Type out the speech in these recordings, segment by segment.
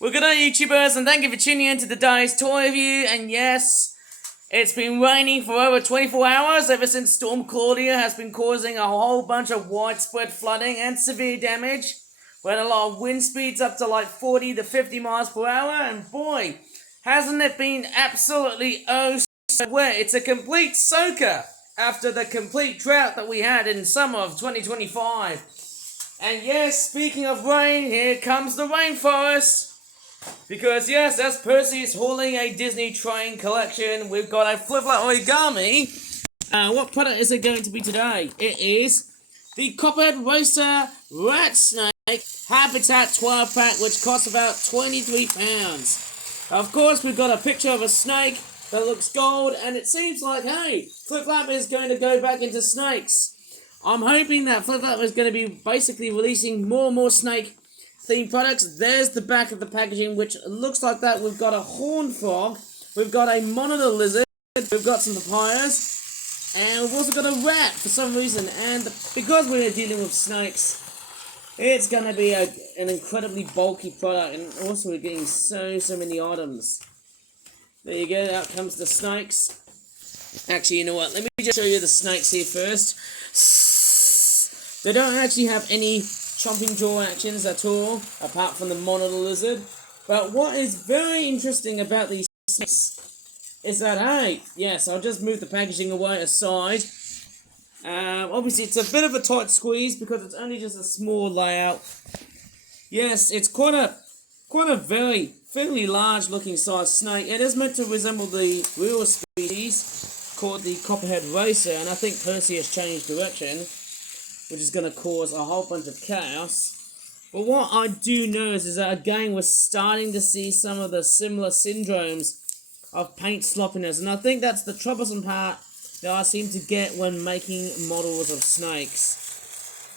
Well, good day, YouTubers, and thank you for tuning in to the Day's Toy Review. And yes, it's been raining for over 24 hours ever since Storm Claudia has been causing a whole bunch of widespread flooding and severe damage. We had a lot of wind speeds up to like 40 to 50 miles per hour, and boy, hasn't it been absolutely oh so wet. It's a complete soaker after the complete drought that we had in summer of 2025. And yes, speaking of rain, here comes the rainforest. Because yes, as Percy is hauling a Disney train collection, we've got a Flip-Flop Origami. What product is it going to be today? It is the Copperhead Racer Rat Snake Habitat 12 pack, which costs about £23. Of course, we've got a picture of a snake that looks gold, and it seems like, hey, Flip-Flop is going to go back into snakes. I'm hoping that Flip-Flop is going to be basically releasing more and more snake themed products. There's the back of the packaging, which looks like that. We've got a horned frog, we've got a monitor lizard, we've got some papayas, and we've also got a rat for some reason. And because we're dealing with snakes, it's going to be an incredibly bulky product, and also we're getting so many items. There you go, out comes the snakes. Actually, you know what, let me just show you the snakes here first. They don't actually have any chomping jaw actions at all, apart from the monitor lizard. But what is very interesting about these snakes is that, hey, yes, I'll just move the packaging away aside. Obviously, it's a bit of a tight squeeze because it's only just a small layout. Yes, it's quite a very fairly large looking size snake. It is meant to resemble the real species called the Copperhead Racer, and I think Percy has changed direction, which is going to cause a whole bunch of chaos. But what I do know is that, again, we're starting to see some of the similar syndromes of paint sloppiness, and I think that's the troublesome part that I seem to get when making models of snakes.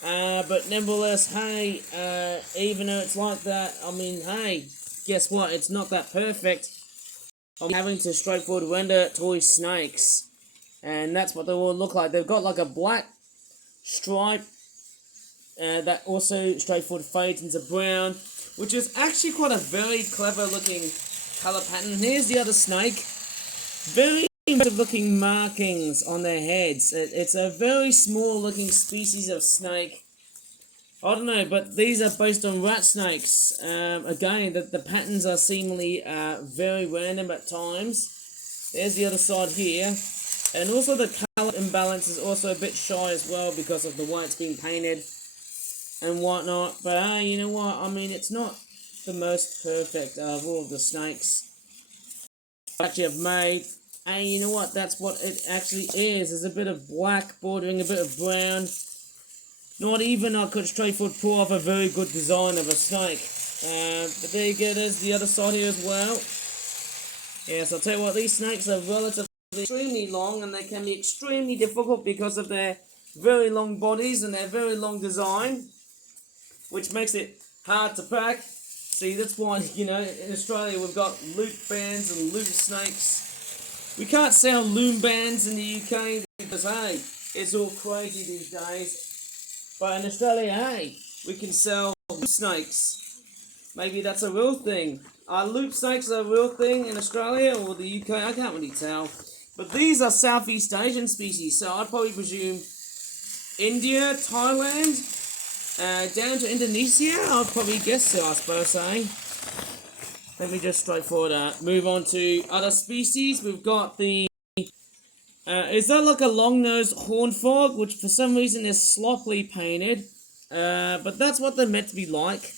But nevertheless, hey, even though it's like that, I mean, hey, guess what? It's not that perfect. I'm having to straightforward render toy snakes, and that's what they all look like. They've got like a black stripe that also straightforward fades into brown, which is actually quite a very clever looking color pattern. Here's the other snake. Very impressive looking markings on their heads. It's a very small looking species of snake. I don't know, but these are based on rat snakes. Again, the patterns are seemingly very random at times. There's the other side here. And also the colour imbalance is also a bit shy as well because of the way it's being painted and whatnot. But hey, you know what? I mean, it's not the most perfect of all of the snakes I actually have made. Hey, you know what? That's what it actually is. There's a bit of black bordering a bit of brown. Not even I could straightforward pull off a very good design of a snake. But there you go, there's the other side here as well. Yes, I'll tell you what, these snakes are relatively extremely long, and they can be extremely difficult because of their very long bodies and their very long design, which makes it hard to pack. See, that's why, you know, in Australia we've got loop bands and loop snakes. We can't sell loom bands in the UK because, hey, it's all crazy these days. But in Australia, hey, we can sell loop snakes. Maybe that's a real thing. Are loop snakes a real thing in Australia or the UK? I can't really tell. But these are Southeast Asian species, so I'd probably presume India, Thailand, down to Indonesia, I'd probably guess so, I suppose, eh? Let me just straightforward move on to other species. We've got the... is that like a long-nosed horned frog, which for some reason is sloppily painted? But that's what they're meant to be like.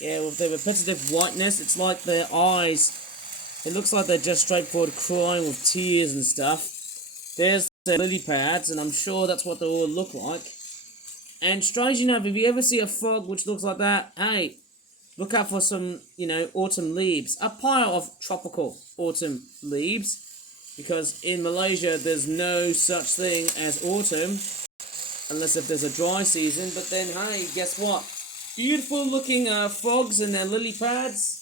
Yeah, with the repetitive whiteness, it's like their eyes. It looks like they're just straightforward crying with tears and stuff. There's their lily pads, and I'm sure that's what they all look like. And strange enough, if you ever see a frog which looks like that, hey, look out for some, you know, autumn leaves. A pile of tropical autumn leaves. Because in Malaysia, there's no such thing as autumn. Unless if there's a dry season. But then, hey, guess what? Beautiful looking frogs and their lily pads.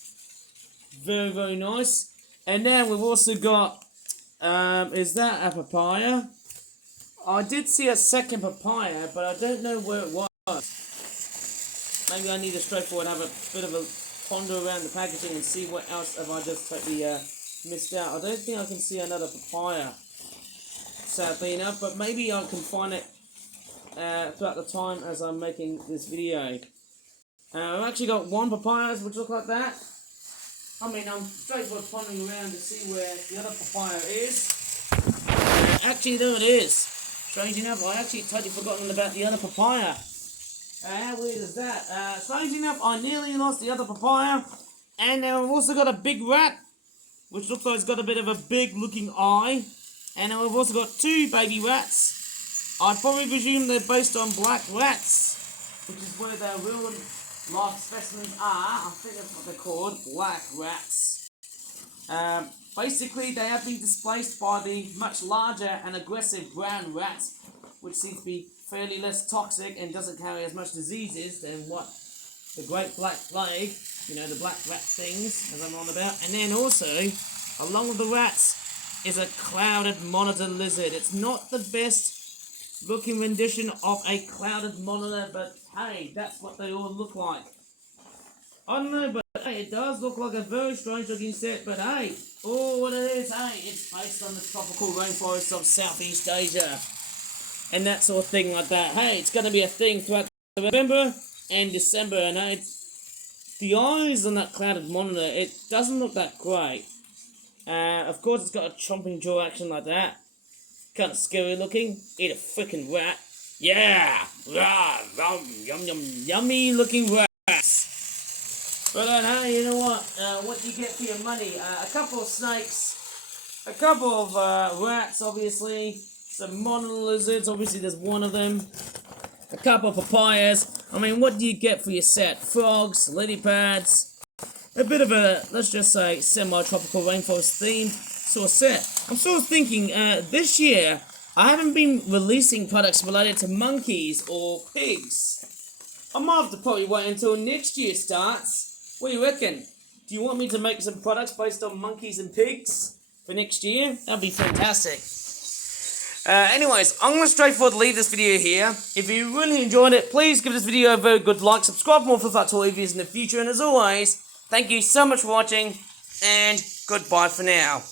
Very nice. And then we've also got, is that a papaya? I did see a second papaya, but I don't know where it was. Maybe I need to straightforward have a bit of a ponder around the packaging and see what else have I just totally missed out. I don't think I can see another papaya, sadly enough, but maybe I can find it throughout the time as I'm making this video. I've actually got one papaya which look like that. I mean, I'm straightforward pondering around to see where the other papaya is. Actually, there it is. Strange enough, I actually totally forgotten about the other papaya. How weird is that? Strange enough, I nearly lost the other papaya. And I've also got a big rat, which looks like it's got a bit of a big looking eye. And I've also got two baby rats. I'd probably presume they're based on black rats, which is where their real life specimens are. I think that's what they're called, black rats. Basically, they have been displaced by the much larger and aggressive brown rats, which seems to be fairly less toxic and doesn't carry as much diseases than what the Great Black Plague, you know, the black rat things, as I'm on about. And then also, along with the rats, is a clouded monitor lizard. It's not the best looking rendition of a clouded monitor, but hey, that's what they all look like. I don't know, but hey, it does look like a very strange looking set, but hey, what it is, hey, it's based on the tropical rainforests of Southeast Asia. And that sort of thing like that. Hey, it's going to be a thing throughout November and December, and hey, the eyes on that clouded monitor, it doesn't look that great. Of course, it's got a chomping jaw action like that. Kind of scary looking. Eat a freaking rat. Yeah! Rah, yum, yum, yum, yummy looking rats. But hey, you know what do you get for your money? A couple of snakes, a couple of rats, obviously, some monitor lizards, obviously there's one of them, a couple of papayas. I mean, what do you get for your set? Frogs, lily pads, a bit of a, let's just say, semi-tropical rainforest themed sort of set. I'm sort of thinking, this year, I haven't been releasing products related to monkeys or pigs. I might have to probably wait until next year starts. What do you reckon? Do you want me to make some products based on monkeys and pigs for next year? That'd be fantastic. Anyways, I'm going to straightforward leave this video here. If you really enjoyed it, please give this video a very good like, subscribe for more Flip Toy reviews in the future, and as always, thank you so much for watching, and goodbye for now.